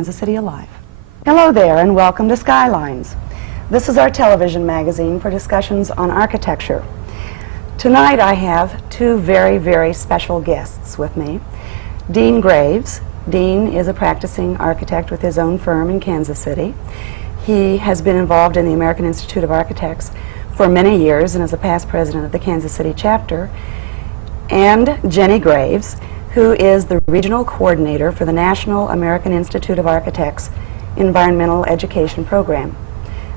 Kansas City Alive. Hello there and welcome to Skylines. This is our television magazine for discussions on architecture. Tonight I have two very, very special guests with me. Dean Graves. Dean is a practicing architect with his own firm in Kansas City. He has been involved in the American Institute of Architects for many years and is a past president of the Kansas City chapter. And Jenny Graves, who is the regional coordinator for the National American Institute of Architects Environmental Education Program.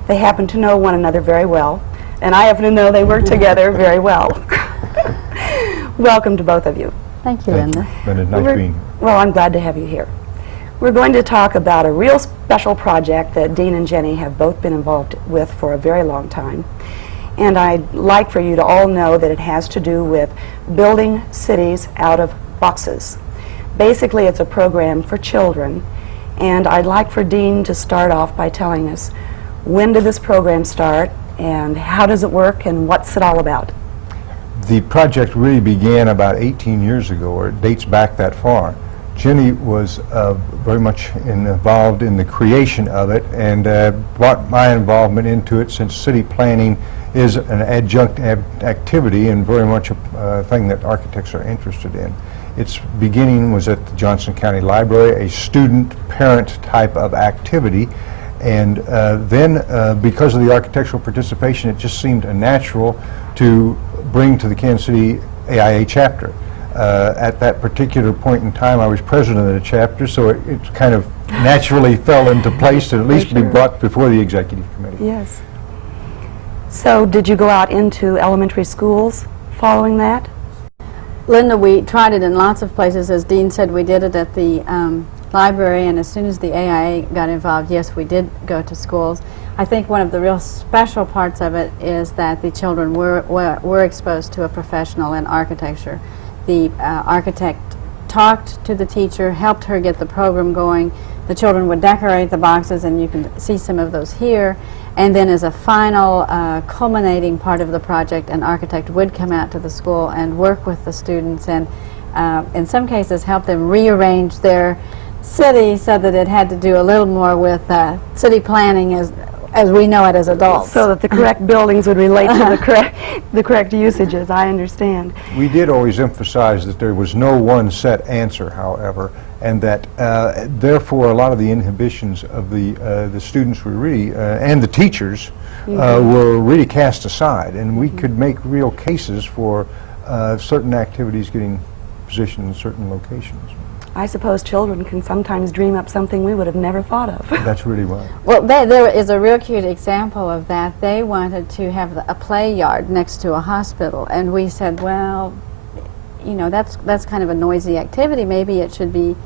They happen to know one another very well, and I happen to know they work together very well. Welcome to both of you. Thank you, Linda. Linda, nice being here. Well, I'm glad to have you here. We're going to talk about a real special project that Dean and Jenny have both been involved with for a very long time. And I'd like for you to all know that it has to do with building cities out of boxes. Basically, it's a program for children, and I'd like for Dean to start off by telling us when did this program start and how does it work and what's it all about? The project really began about 18 years ago, or it dates back that far. Jenny was very much involved in the creation of it and brought my involvement into it, since city planning is an adjunct activity and very much a thing that architects are interested in. Its beginning was at the Johnson County Library, a student-parent type of activity, and then because of the architectural participation, it just seemed natural to bring to the Kansas City AIA chapter. At that particular point in time, I was president of the chapter, so it kind of naturally fell into place to at least be brought before the executive committee. Yes. So did you go out into elementary schools following that? Linda, we tried it in lots of places. As Dean said, we did it at the library, and as soon as the AIA got involved, yes, we did go to schools. I think one of the real special parts of it is that the children were exposed to a professional in architecture. The architect talked to the teacher, helped her get the program going. The children would decorate the boxes, and you can see some of those here. And then as a final culminating part of the project, an architect would come out to the school and work with the students and in some cases help them rearrange their city so that it had to do a little more with city planning as we know it as adults. So that the correct buildings would relate to the correct usages, I understand. We did always emphasize that there was no one set answer, however, and that therefore a lot of the inhibitions of the students were really, and the teachers, were really cast aside, and we could make real cases for certain activities getting positioned in certain locations. I suppose children can sometimes dream up something we would have never thought of. That's really right. Well, there is a real cute example of that. They wanted to have a play yard next to a hospital, and we said, well, you know, that's kind of a noisy activity. Maybe it should be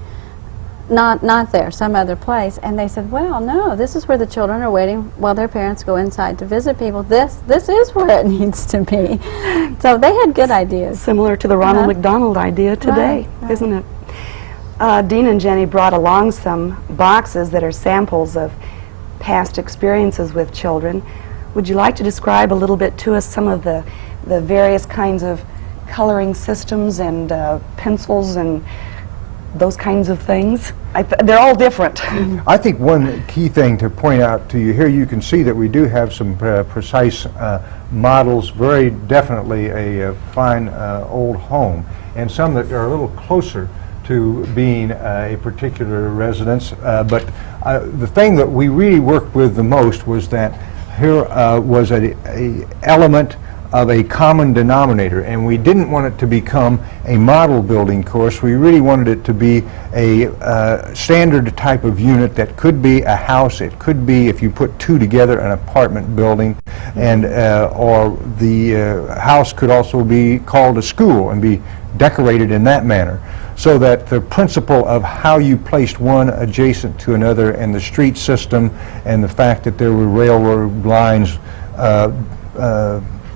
not there, some other place. And they said, well, no, this is where the children are waiting while their parents go inside to visit people. This is where it needs to be. So they had good ideas. Similar to the Ronald McDonald idea today, right. Isn't it? Dean and Jenny brought along some boxes that are samples of past experiences with children. Would you like to describe a little bit to us some of the various kinds of coloring systems and pencils and those kinds of things? They're all different. I think one key thing to point out to you here, you can see that we do have some precise models, very definitely a fine old home, and some that are a little closer to being a particular residence. But the thing that we really worked with the most was that here was a element of a common denominator, and we didn't want it to become a model building course. We really wanted it to be a standard type of unit that could be a house. It could be, if you put two together, an apartment building, and or the house could also be called a school and be decorated in that manner, so that the principle of how you placed one adjacent to another, and the street system, and the fact that there were railroad lines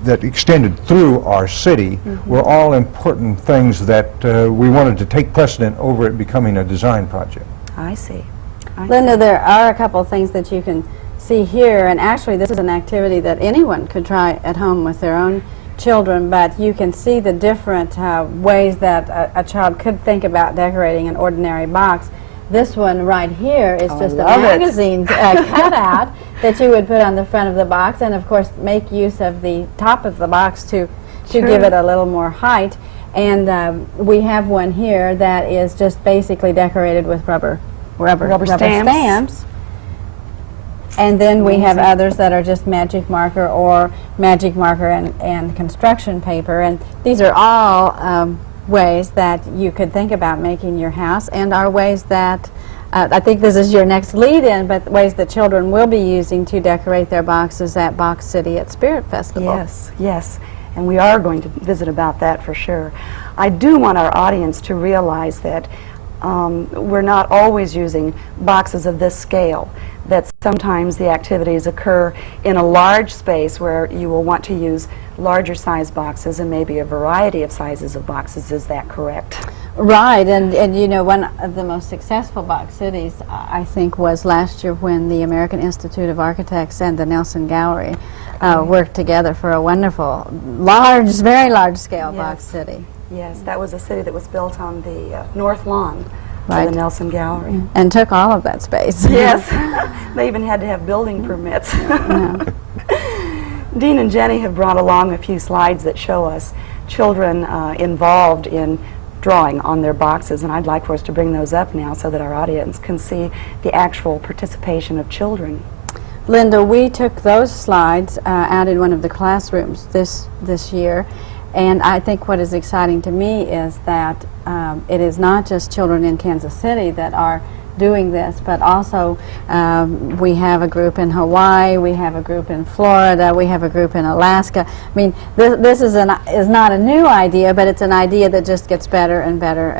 that extended through our city were all important things that we wanted to take precedent over it becoming a design project. I see. Linda, there are a couple of things that you can see here, and actually this is an activity that anyone could try at home with their own children, but you can see the different ways that a child could think about decorating an ordinary box. This one right here is Oh, I just a love it. magazine cutout that you would put on the front of the box, and of course make use of the top of the box to Sure. give it a little more height. And we have one here that is just basically decorated with rubber stamps. And then we have Amazing. others that are just magic marker or magic marker and construction paper. And these are all ways that you could think about making your house, and are ways that I think this is your next lead-in, but ways that children will be using to decorate their boxes at Box City at Spirit Festival. Yes, yes, and we are going to visit about that for sure. I do want our audience to realize that we're not always using boxes of this scale, that sometimes the activities occur in a large space where you will want to use larger size boxes and maybe a variety of sizes of boxes. Is that correct? Right, and you know, one of the most successful Box Cities, I think, was last year when the American Institute of Architects and the Nelson Gallery worked together for a wonderful, large, very large scale Box Yes. City. Yes, that was a city that was built on the north lawn Right. of the Nelson Gallery. And took all of that space. Yes, they even had to have building permits. Dean and Jenny have brought along a few slides that show us children involved in drawing on their boxes, and I'd like for us to bring those up now so that our audience can see the actual participation of children. Linda, we took those slides out in one of the classrooms this year, and I think what is exciting to me is that it is not just children in Kansas City that are doing this, but also we have a group in Hawaii, we have a group in Florida, we have a group in Alaska. I mean, this is not a new idea, but it's an idea that just gets better and better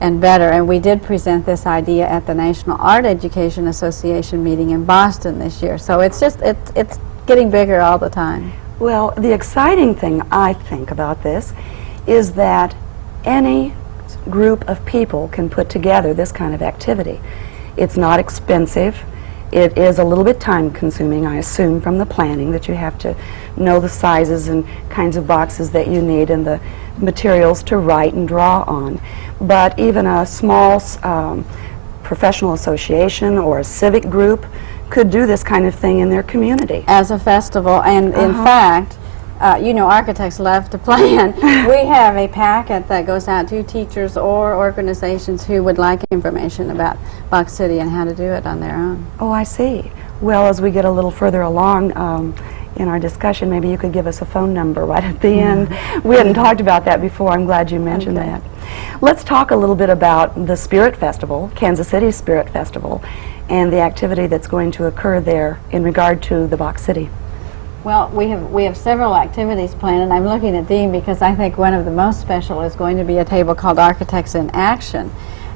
and better. And we did present this idea at the National Art Education Association meeting in Boston this year. So it's getting bigger all the time. Well, the exciting thing, I think, about this is that any group of people can put together this kind of activity. It's not expensive. It is a little bit time consuming, I assume, from the planning, that you have to know the sizes and kinds of boxes that you need and the materials to write and draw on. But even a small professional association or a civic group could do this kind of thing in their community. As a festival, and in fact, you know, architects love to plan. We have a packet that goes out to teachers or organizations who would like information about Box City and how to do it on their own. Oh, I see. Well, as we get a little further along in our discussion, maybe you could give us a phone number right at the end. We hadn't talked about that before. I'm glad you mentioned Okay. that. Let's talk a little bit about the Spirit Festival, Kansas City Spirit Festival, and the activity that's going to occur there in regard to the Box City. Well, we have several activities planned, and I'm looking at Dean because I think one of the most special is going to be a table called Architects in Action.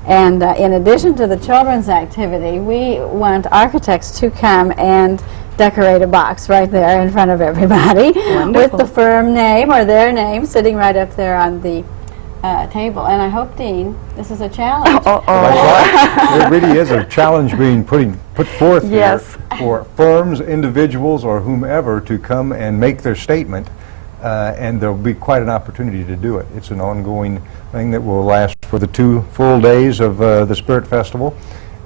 And in addition to the children's activity, we want architects to come and decorate a box right there in front of everybody with the firm name or their name sitting right up there on the table. And I hope, Dean, this is a challenge. That's right. There really is a challenge being put forth Yes. here for firms, individuals, or whomever to come and make their statement, and there'll be quite an opportunity to do it. It's an ongoing thing that will last for the 2 full days of the Spirit Festival.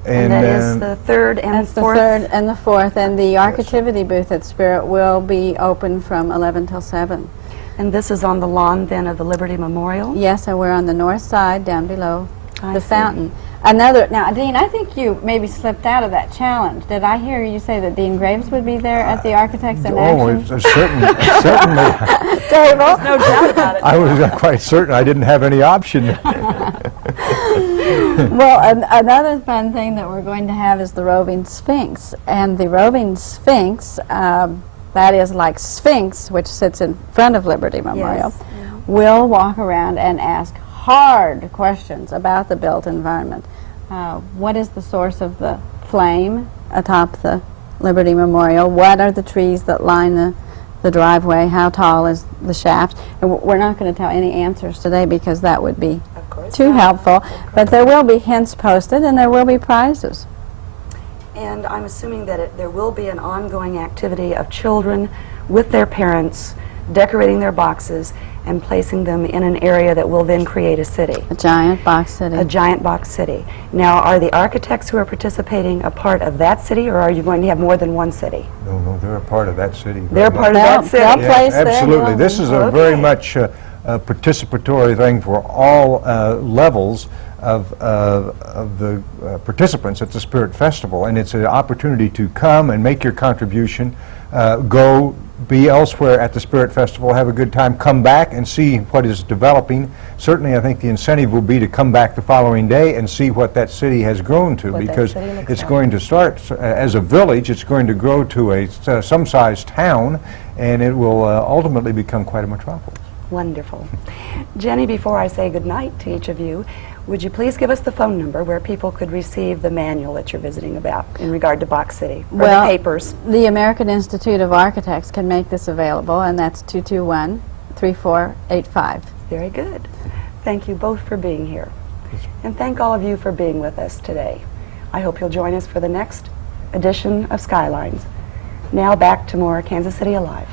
And that is the 3rd and That's the 4th. 3rd and the 4th, and the Architivity booth at Spirit will be open from 11 till 7. And this is on the lawn then of the Liberty Memorial? Yes, and we're on the north side, down below I the see. fountain. Now, Dean, I think you maybe slipped out of that challenge. Did I hear you say that Dean Graves would be there at the Architects in Oh, Action it's certainly. table? No doubt about it. I was quite certain I didn't have any option. Well, another fun thing that we're going to have is the roving Sphinx. And the roving Sphinx, that is like Sphinx, which sits in front of Liberty Memorial, Yes. will walk around and ask hard questions about the built environment. What is the source of the flame atop the Liberty Memorial? What are the trees that line the driveway? How tall is the shaft? And we're not going to tell any answers today because that would be Of course. too helpful, but there will be hints posted and there will be prizes. And I'm assuming that there will be an ongoing activity of children with their parents decorating their boxes and placing them in an area that will then create a city. A giant box city. A giant box city. Now, are the architects who are participating a part of that city, or are you going to have more than one city? No, they're a part of that city. They're part of that city. They'll Yes, place their absolutely. building. This is a very much participatory thing for all levels of the participants at the Spirit Festival, and it's an opportunity to come and make your contribution, go be elsewhere at the Spirit Festival, have a good time, come back and see what is developing. Certainly, I think the incentive will be to come back the following day and see what that city has grown to, What that because city looks it's like. going to start as a village, it's going to grow to a some-sized town, and it will ultimately become quite a metropolis. Wonderful. Jenny, before I say goodnight to each of you, would you please give us the phone number where people could receive the manual that you're visiting about in regard to Box City, or Well, the papers? The American Institute of Architects can make this available, and that's 221-3485. Very good. Thank you both for being here. And thank all of you for being with us today. I hope you'll join us for the next edition of Skylines. Now back to more Kansas City Alive.